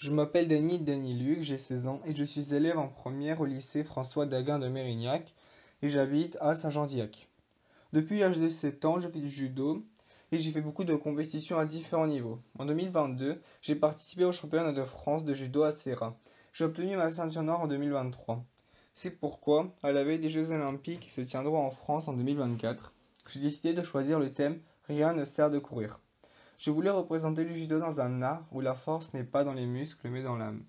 Je m'appelle Dany Luc, j'ai 16 ans et je suis élève en première au lycée François Daguin de Mérignac et j'habite à Saint-Jean-d'Iac. Depuis l'âge de 7 ans, je fais du judo et j'ai fait beaucoup de compétitions à différents niveaux. En 2022, j'ai participé au championnat de France de judo à Serra. J'ai obtenu ma ceinture noire en 2023. C'est pourquoi, à la veille des Jeux Olympiques qui se tiendront en France en 2024, j'ai décidé de choisir le thème Rien ne sert de courir. Je voulais représenter le judo dans un art où la force n'est pas dans les muscles mais dans l'âme.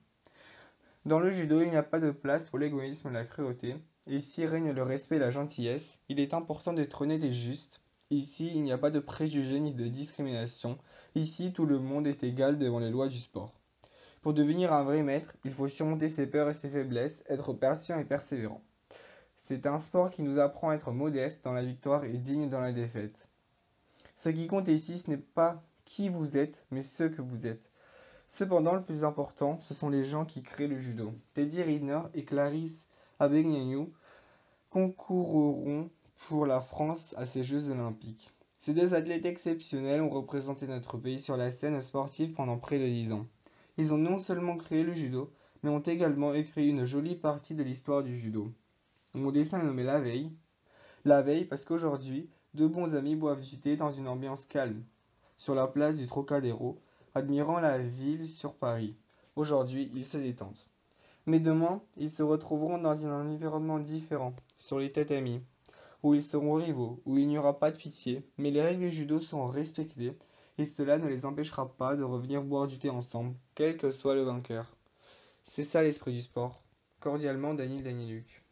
Dans le judo, il n'y a pas de place pour l'égoïsme et la cruauté. Ici règne le respect et la gentillesse. Il est important d'être honnête et juste. Ici, il n'y a pas de préjugés ni de discrimination. Ici, tout le monde est égal devant les lois du sport. Pour devenir un vrai maître, il faut surmonter ses peurs et ses faiblesses, être patient et persévérant. C'est un sport qui nous apprend à être modeste dans la victoire et digne dans la défaite. Ce qui compte ici, ce n'est pas qui vous êtes, mais ce que vous êtes. Cependant, le plus important, ce sont les gens qui créent le judo. Teddy Riner et Clarisse Abegnagnou concourront pour la France à ces Jeux Olympiques. Ces deux athlètes exceptionnels ont représenté notre pays sur la scène sportive pendant près de 10 ans. Ils ont non seulement créé le judo, mais ont également écrit une jolie partie de l'histoire du judo. Mon dessin est nommé La Veille. La Veille parce qu'aujourd'hui, deux bons amis boivent du thé dans une ambiance calme, sur la place du Trocadéro, admirant la ville sur Paris. Aujourd'hui, ils se détendent. Mais demain, ils se retrouveront dans un environnement différent, sur les tatamis, où ils seront rivaux, où il n'y aura pas de pitié, mais les règles du judo seront respectées, et cela ne les empêchera pas de revenir boire du thé ensemble, quel que soit le vainqueur. C'est ça l'esprit du sport. Cordialement, Dany Luc.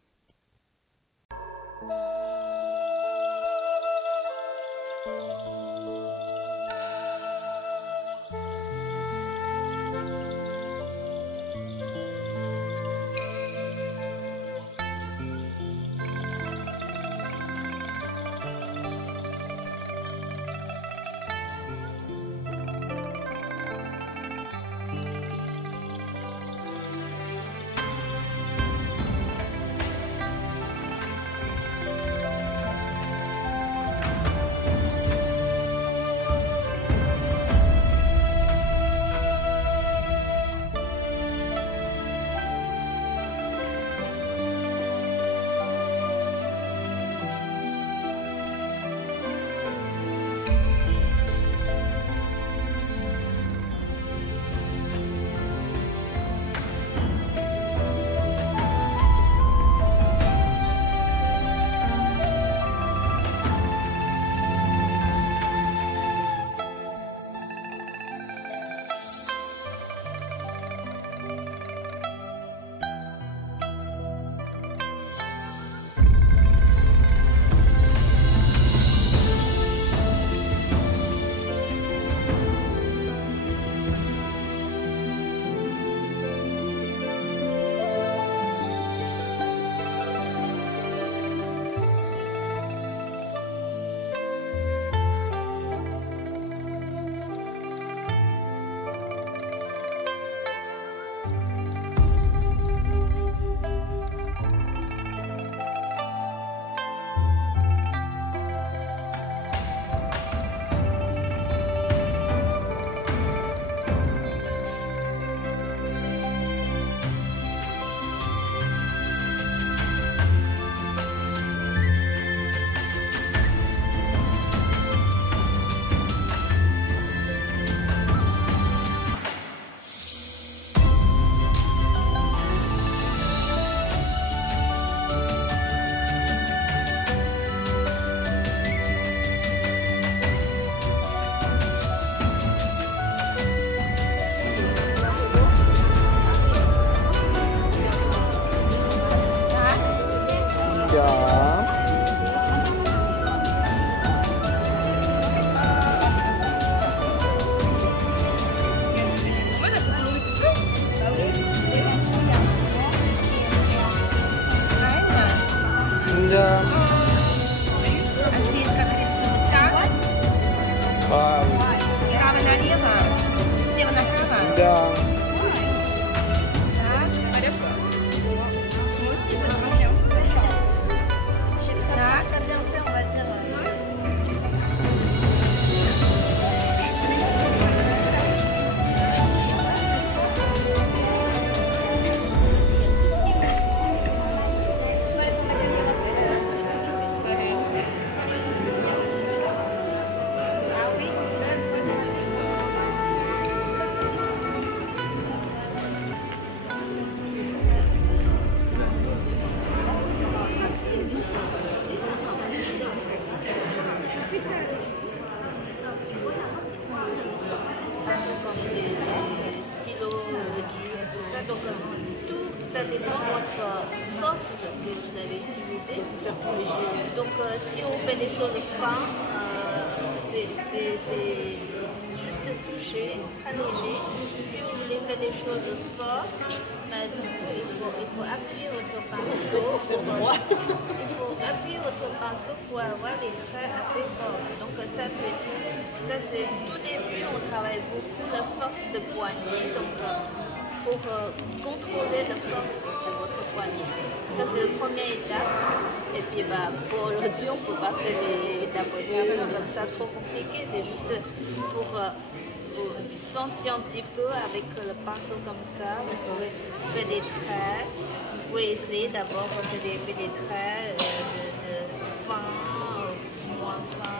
vraiment votre force que vous avez utilisée. Faire tout léger. Donc si on fait des choses fines, c'est juste toucher, très léger. Si vous voulez faire des choses fortes, du coup il faut appuyer votre pinceau. Il faut appuyer votre pinceau pour avoir des traits assez forts. Donc ça c'est tout début, on travaille beaucoup la force de poignet. Donc pour contrôler la force de votre poignet. Ça c'est la première étape. Et puis pour aujourd'hui, on ne peut pas faire des étapes comme ça trop compliquées. C'est juste pour vous sentir un petit peu avec le pinceau comme ça. Vous pouvez faire des traits. Vous pouvez essayer d'abord de faire des traits de fin, moins fin.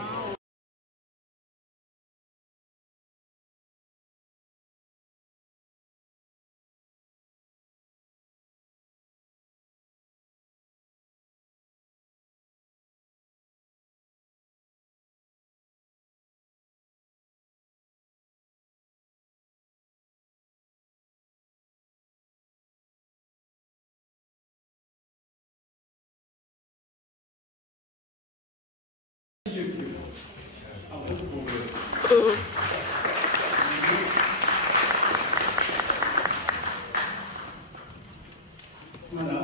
Voilà,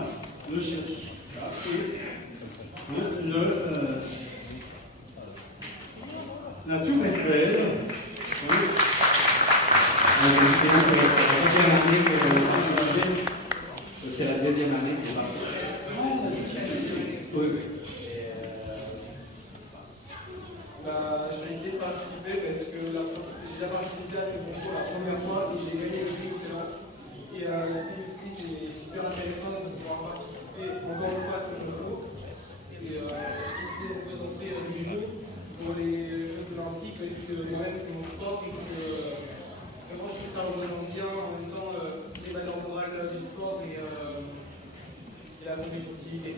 le certificat et la tour Eiffel. C'est la deuxième année que je participe. Oui, oui. Je vais essayer de participer parce que j'ai déjà participé à ce concours la première fois et j'ai gagné le prix excellence. Et je me suis dit c'est super intéressant de pouvoir participer encore une fois à ce concours. Et j'ai décidé de représenter du judo pour les Jeux olympiques parce que moi-même c'est mon sport et que vraiment je trouve que ça représente bien en même temps les valeurs morales du sport et la compétitivité.